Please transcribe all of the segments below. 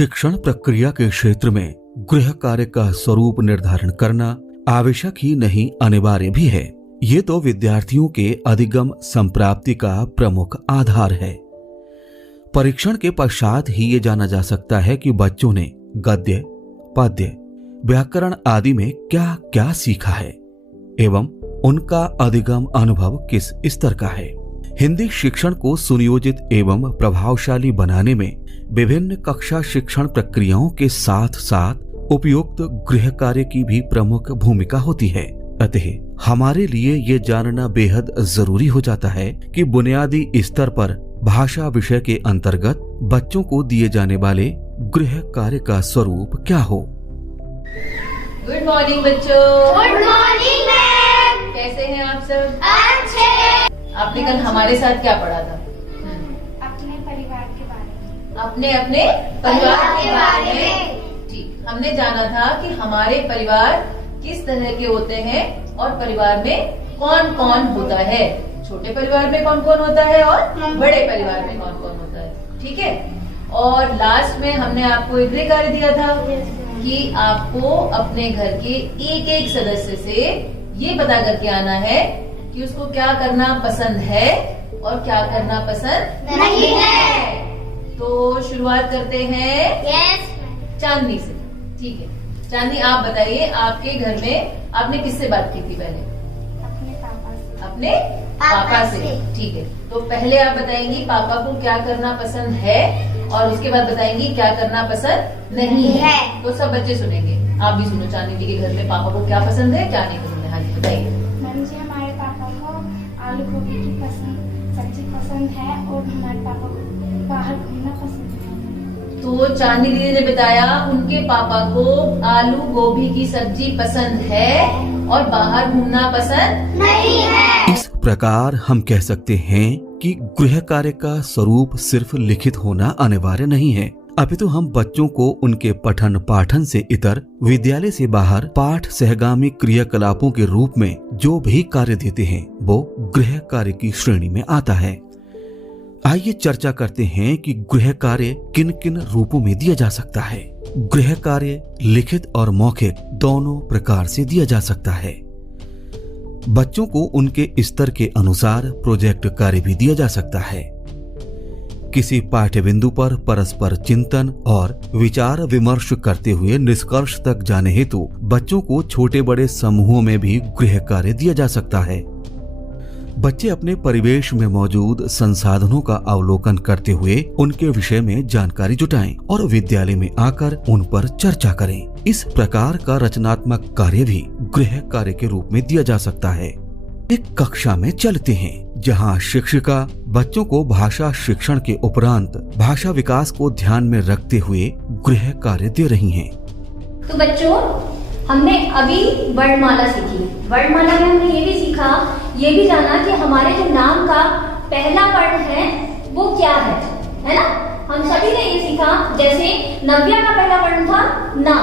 शिक्षण प्रक्रिया के क्षेत्र में गृह कार्य का स्वरूप निर्धारण करना आवश्यक ही नहीं अनिवार्य भी है। ये तो विद्यार्थियों के अधिगम संप्राप्ति का प्रमुख आधार है। परीक्षण के पश्चात ही ये जाना जा सकता है कि बच्चों ने गद्य, पद्य, व्याकरण आदि में क्या क्या सीखा है एवं उनका अधिगम अनुभव किस स्तर का है। हिंदी शिक्षण को सुनियोजित एवं प्रभावशाली बनाने में विभिन्न कक्षा शिक्षण प्रक्रियाओं के साथ साथ उपयुक्त गृह कार्य की भी प्रमुख भूमिका होती है। अतः हमारे लिए ये जानना बेहद जरूरी हो जाता है कि बुनियादी स्तर पर भाषा विषय के अंतर्गत बच्चों को दिए जाने वाले गृह कार्य का स्वरूप क्या हो। गुड मॉर्निंग बच्चों। Good morning ma'am. कैसे हैं आप सब? अच्छे। आपने कल हमारे साथ क्या पढ़ा था? अपने परिवार के बारे में। अपने अपने परिवार के बारे में। ठीक, हमने जाना था कि हमारे परिवार किस तरह के होते हैं और परिवार में कौन कौन होता है। छोटे परिवार में कौन कौन होता है और बड़े परिवार में कौन कौन होता है। ठीक है। और लास्ट में हमने आपको एक गृह कार्य दिया था कि आपको अपने घर के एक एक सदस्य से ये पता करके आना है कि उसको क्या करना पसंद है और क्या करना पसंद नहीं है। तो शुरुआत करते हैं यस। चांदनी से। ठीक है चांदनी, आप बताइए आपके घर में आपने किससे बात की थी पहले? अपने पापा से। अपने पापा से। ठीक है, तो पहले आप बताएंगी पापा को क्या करना पसंद है और उसके बाद बताएंगी क्या करना पसंद नहीं है। तो सब बच्चे सुनेंगे। आप भी सुनो चांदनी जी के घर में पापा को क्या पसंद है क्या नहीं पसंद है। हाँ जी बताइए। मैम जी, हमारे पापा को आलू गोभी की सब्जी पसंद है और हमारे पापा को बाहर घूमना पसंद है। तो चांदनी दीदी ने बताया उनके पापा को आलू गोभी की सब्जी पसंद है और बाहर घूमना पसंद नहीं है। इस प्रकार हम कह सकते हैं कि गृह कार्य का स्वरूप सिर्फ लिखित होना अनिवार्य नहीं है, अपितु हम बच्चों को उनके पठन पाठन से इतर विद्यालय से बाहर पाठ सहगामी क्रियाकलापों के रूप में जो भी कार्य देते हैं वो गृह कार्य की श्रेणी में आता है। आइए चर्चा करते हैं कि गृह कार्य किन किन रूपों में दिया जा सकता है। गृह कार्य लिखित और मौखिक दोनों प्रकार से दिया जा सकता है। बच्चों को उनके स्तर के अनुसार प्रोजेक्ट कार्य भी दिया जा सकता है। किसी पाठ्य बिंदु पर परस्पर चिंतन और विचार विमर्श करते हुए निष्कर्ष तक जाने हेतु बच्चों को छोटे बड़े समूहों में भी गृह कार्य दिया जा सकता है। बच्चे अपने परिवेश में मौजूद संसाधनों का अवलोकन करते हुए उनके विषय में जानकारी जुटाएं और विद्यालय में आकर उन पर चर्चा करें। इस प्रकार का रचनात्मक कार्य भी गृह कार्य के रूप में दिया जा सकता है। एक कक्षा में चलते हैं जहां शिक्षिका बच्चों को भाषा शिक्षण के उपरांत भाषा विकास को ध्यान में रखते हुए गृह कार्य दे रही हैं। तो बच्चों, हमने अभी वर्णमाला सीखी। वर्णमाला में हमने ये भी सीखा, ये भी जाना कि हमारे जो नाम का पहला वर्ण है वो क्या है ना। हम सभी ने ये सीखा, जैसे नव्या का पहला वर्ण था ना,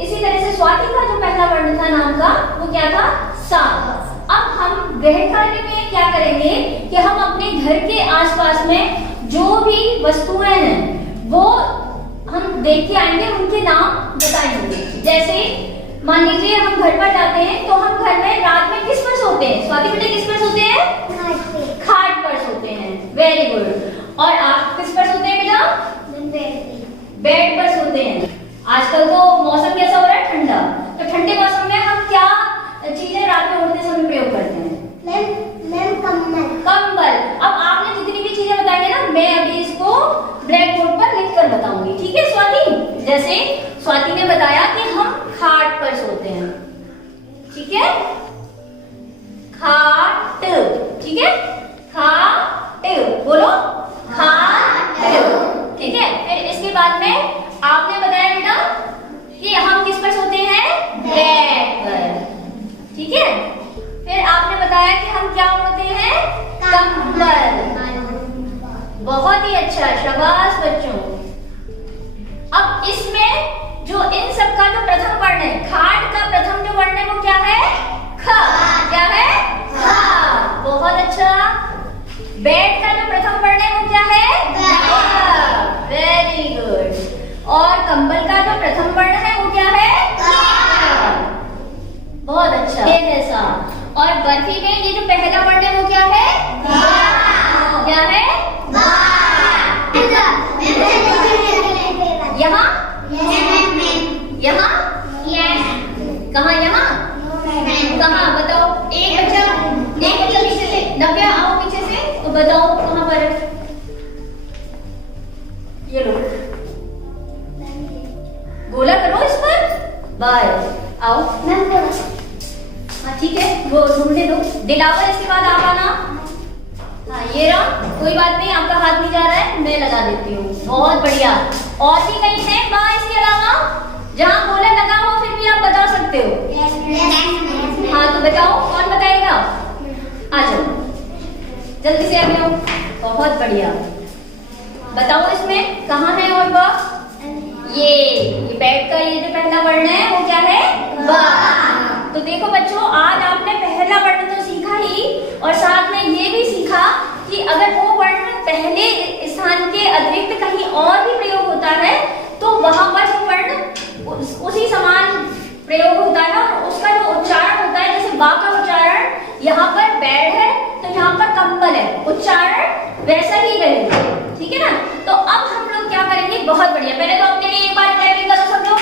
इसी तरह से स्वाति का जो पहला वर्ण था नाम का वो क्या था? सा। अब हम गृह कार्य में क्या करेंगे कि हम अपने घर के आसपास में जो भी वस्तुएं हैं वो हम देख के आएंगे, उनके नाम बताएंगे। जैसे मान लीजिए हम घर पर जाते हैं तो हम घर में रात में किस पर सोते हैं? स्वाति बेटे किस पर सोते हैं? खाट पर सोते हैं। Very good. और आप किस पर सोते हैं बेटा? बेड पर सोते हैं। आजकल तो मौसम कैसा हो रहा है? ठंडा। तो ठंडे मौसम में हम क्या चीजें रात में उठते समय प्रयोग करते हैं? कंबल। अब आपने जितनी भी चीजें बताई है ना, मैं अभी इसको ब्लैक बोर्ड पर लिख कर बताऊंगी। ठीक है स्वाति? जैसे स्वाति ने बताया कि हम खाट पर सोते हैं। ठीक है, खाट। ठीक है, खाट बोलो, खाट। ठीक है, फिर इसके बाद में आपने बताया बेटा कि हम किस पर सोते हैं? बेड पर। ठीक है, फिर आपने बताया कि हम क्या ओढ़ते हैं? कंबल। बहुत ही अच्छा, शाबाश बच्चों। अब इसमें जो इन सब का जो प्रथम वर्ण है, खाट का प्रथम जो वर्ण है वो क्या है? ख। क्या है? ख। बहुत अच्छा। बेड का जो प्रथम वर्ण है वो क्या है? ग। Very good. और कंबल का जो प्रथम वर्ण है वो क्या है? बहुत अच्छा, ये है सा। और बर्फी में ये जो पहला वर्ण है वो क्या है? क्या है? यहाँ यहाँ कहाँ? यहाँ कहाँ बताओ? एक बच्चा पीछे से, नव्या आओ पीछे से, तो बताओ कहाँ पर है? ये लो, गोला करो इस पर, बाय आओ। हाँ ठीक है, वो ढूंढने दो, दिलावर इसके बाद आप आना। हाँ ये रहा, कोई बात नहीं, आपका हाथ नहीं जा रहा है, मैं लगा देती हूँ। बहुत बढ़िया। और भी कहीं है माँ इसके अलावा जहाँ गोला लगा हो फिर भी आप बता सकते हो? हाँ तो बताओ, कौन बताएगा? आ जाओ, जल्दी से आ जाओ। बहुत बढ़िया, बताओ इसमें कहाँ है? और वह ये बैठ का ये जो पहला वर्ण है वो क्या है? वाह। तो देखो बच्चों, आज आपने पहला वर्ण तो सीखा ही, और साथ में ये भी सीखा कि अगर वो वर्ण पहले स्थान के अतिरिक्त कहीं और भी प्रयोग होता है तो वहां पर वो वर्ण उसी समान प्रयोग होता है, और उसका जो उच्चारण होता है, जैसे बा का उच्चारण यहाँ पर बैड है तो यहाँ पर कंबल है, उच्चारण वैसा ही रहेगा। ठीक है ना? तो अब हम लोग क्या करेंगे? बहुत बढ़िया, पहले तो अपने लिए एक बार क्लैपिंग करो सब लोग।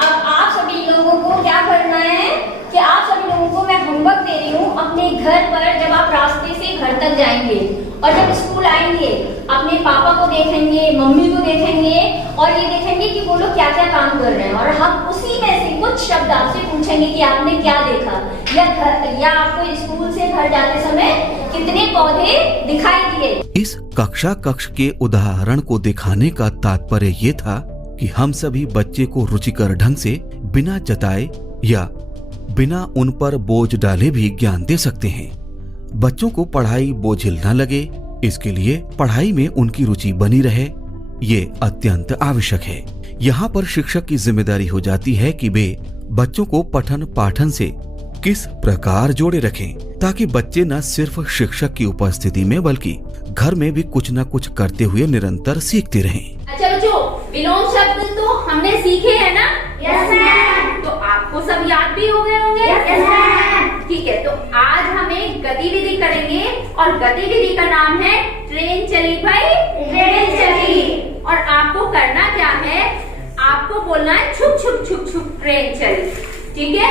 अब आप सभी लोगों को क्या करना है कि आप सभी लोगों को मैं होमवर्क दे रही हूँ। अपने घर पर जब आप रास्ते से घर तक जाएंगे और जब स्कूल आएंगे, अपने पापा को देखेंगे, मम्मी को देखेंगे, और ये देखेंगे कि वो लोग क्या क्या काम कर रहे हैं, और हम उसी में से कुछ शब्द आपसे पूछेंगे कि आपने क्या देखा, या आपको स्कूल से घर जाते समय कितने पौधे दिखाई दिए। इस कक्षा कक्ष के उदाहरण को दिखाने का तात्पर्य ये था कि हम सभी बच्चे को रुचिकर ढंग से बिना जताए या बिना उन पर बोझ डाले भी ज्ञान दे सकते हैं। बच्चों को पढ़ाई बोझिल न लगे, इसके लिए पढ़ाई में उनकी रुचि बनी रहे, ये अत्यंत आवश्यक है। यहाँ पर शिक्षक की जिम्मेदारी हो जाती है कि वे बच्चों को पठन पाठन से किस प्रकार जोड़े रखें, ताकि बच्चे न सिर्फ शिक्षक की उपस्थिति में बल्कि घर में भी कुछ न कुछ करते हुए निरंतर सीखते रहें। अच्छा बच्चों, विलोम शब्द तो हमने सीखे हैं ना? Yes ma'am. तो आपको सब याद भी हो गए होंगे? Yes ma'am. ठीक है, तो आज हम एक गतिविधि करेंगे, और गतिविधि का नाम है ट्रेन चली भाई ट्रेन चली। और आपको करना क्या है? आपको बोलना है छुप छुप छुप छुप ट्रेन चली। ठीक है?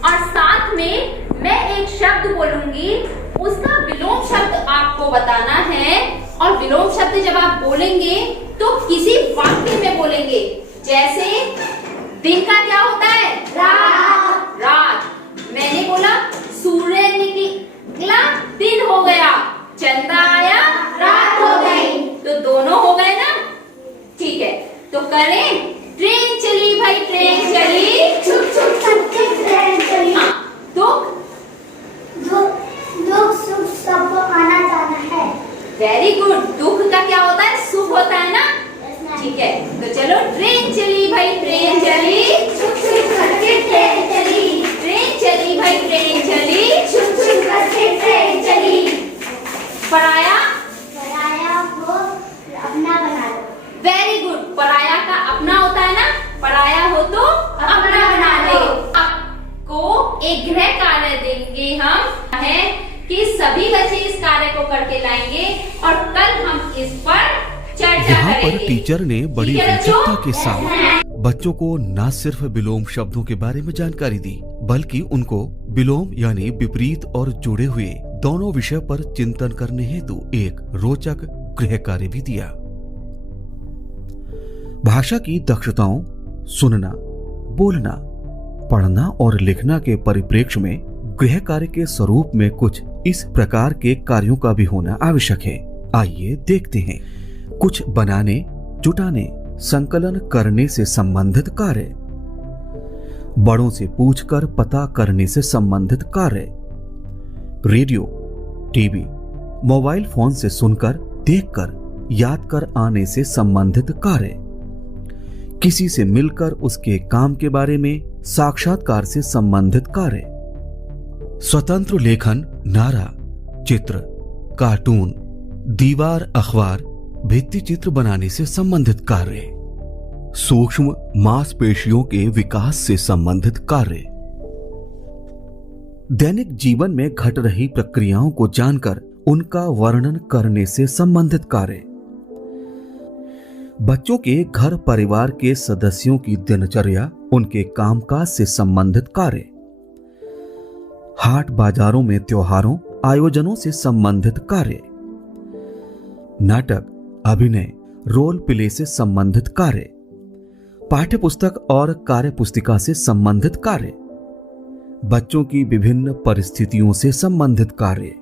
और साथ में मैं एक शब्द बोलूंगी, उसका विलोम शब्द आपको बताना है। और विलोम शब्द जब आप बोलेंगे तो किसी वाक्य में बोलेंगे। जैसे दिन का क्या होता है? रात। रात। मैंने बोला सूर्य निकला, दिन हो गया, चंद्रा आया, रात हो गई, तो दोनों हो गए ना? ठीक है, तो करें ट्रेन चली भाई ट्रेन चली, छुप छुप छुप छुप ट्रेन चली। हाँ, दुख सुख सबको आना जाना है। Very good. दुख का क्या होता है? सुख होता है ना? ठीक है, तो चलो ट्रेन चली भाई ट्रेन चली, छुप छुप करके ट्रेन चली। ट्रेन चली भाई ट्रेन चली, छुप छुप करके ट्रेन चली। पराया को अपना बना लो। Very good. पराया का अपना होता है ना? पराया हो तो अपना बना ले। आपको एक गृह कार्य देंगे हम, है कि सभी बच्चे इस कार्य को करके लाएंगे, और कल हम इस पर चर्चा यहाँ करेंगे। पर टीचर ने बड़ी ठीक है रोचकता के बच्चों? साथ बच्चों को न सिर्फ विलोम शब्दों के बारे में जानकारी दी, बल्कि उनको विलोम यानी विपरीत और जुड़े हुए दोनों विषय पर चिंतन करने हेतु एक रोचक गृह कार्य भी दिया। भाषा की दक्षताओं, सुनना, बोलना, पढ़ना और लिखना के परिप्रेक्ष्य में गृह कार्य के स्वरूप में कुछ इस प्रकार के कार्यों का भी होना आवश्यक है। आइए देखते हैं। कुछ बनाने, जुटाने, संकलन करने से संबंधित कार्य, बड़ों से पूछकर पता करने से संबंधित कार्य, रेडियो, टीवी, मोबाइल फोन से सुनकर, देखकर, याद कर आने से संबंधित कार्य, किसी से मिलकर उसके काम के बारे में साक्षात्कार से संबंधित कार्य, स्वतंत्र लेखन, नारा, चित्र, कार्टून, दीवार अखबार, भित्ति चित्र बनाने से संबंधित कार्य, सूक्ष्म मांसपेशियों के विकास से संबंधित कार्य, दैनिक जीवन में घट रही प्रक्रियाओं को जानकर उनका वर्णन करने से संबंधित कार्य, बच्चों के घर परिवार के सदस्यों की दिनचर्या, उनके कामकाज से संबंधित कार्य, हाट बाजारों में त्योहारों आयोजनों से संबंधित कार्य, नाटक, अभिनय, रोल प्ले से संबंधित कार्य, पाठ्य पुस्तक और कार्य पुस्तिका से संबंधित कार्य, बच्चों की विभिन्न परिस्थितियों से संबंधित कार्य।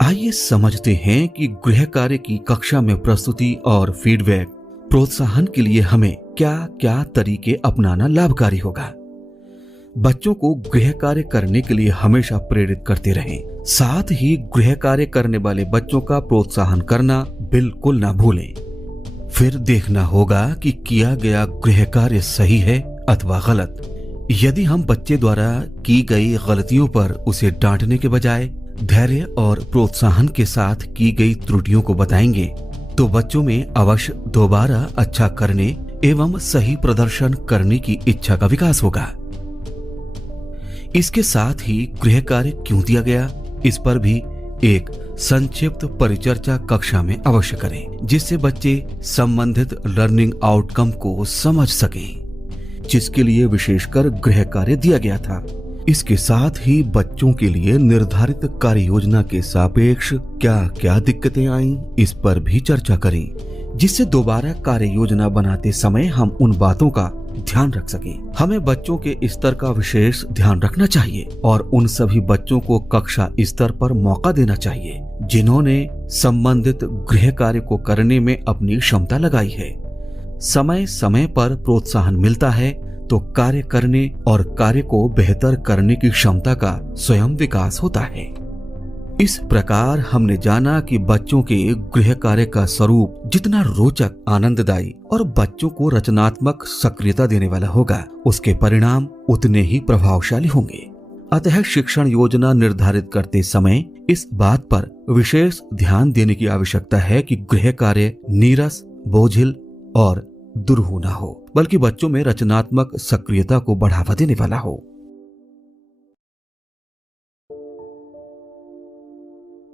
आइए समझते हैं कि गृह कार्य की कक्षा में प्रस्तुति और फीडबैक प्रोत्साहन के लिए हमें क्या क्या तरीके अपनाना लाभकारी होगा। बच्चों को गृह कार्य करने के लिए हमेशा प्रेरित करते रहें। साथ ही गृह कार्य करने वाले बच्चों का प्रोत्साहन करना बिल्कुल ना भूलें। फिर देखना होगा कि किया गया गृह कार्य सही है अथवा गलत। यदि हम बच्चे द्वारा की गई गलतियों पर उसे डांटने के बजाय धैर्य और प्रोत्साहन के साथ की गई त्रुटियों को बताएंगे तो बच्चों में अवश्य दोबारा अच्छा करने एवं सही प्रदर्शन करने की इच्छा का विकास होगा। इसके साथ ही गृह कार्य क्यों दिया गया, इस पर भी एक संक्षिप्त परिचर्चा कक्षा में अवश्य करें, जिससे बच्चे संबंधित लर्निंग आउटकम को समझ सकें, जिसके लिए विशेषकर गृह कार्य दिया गया था। इसके साथ ही बच्चों के लिए निर्धारित कार्य योजना के सापेक्ष क्या क्या दिक्कतें आईं, इस पर भी चर्चा करें, जिससे दोबारा कार्य योजना बनाते समय हम उन बातों का ध्यान रख सकें। हमें बच्चों के स्तर का विशेष ध्यान रखना चाहिए और उन सभी बच्चों को कक्षा स्तर पर मौका देना चाहिए जिन्होंने संबंधित गृह कार्य को करने में अपनी क्षमता लगाई है। समय समय पर प्रोत्साहन मिलता है तो कार्य करने और कार्य को बेहतर करने की क्षमता का स्वयं विकास होता है। इस प्रकार हमने जाना कि बच्चों के गृह कार्य का स्वरूप जितना रोचक, आनंददायी और बच्चों को रचनात्मक सक्रियता देने वाला होगा, उसके परिणाम उतने ही प्रभावशाली होंगे। अतः शिक्षण योजना निर्धारित करते समय इस बात पर विशेष ध्यान देने की आवश्यकता है कि गृह कार्य नीरस, बोझिल और दुरूह न हो, बल्कि बच्चों में रचनात्मक सक्रियता को बढ़ावा देने वाला हो।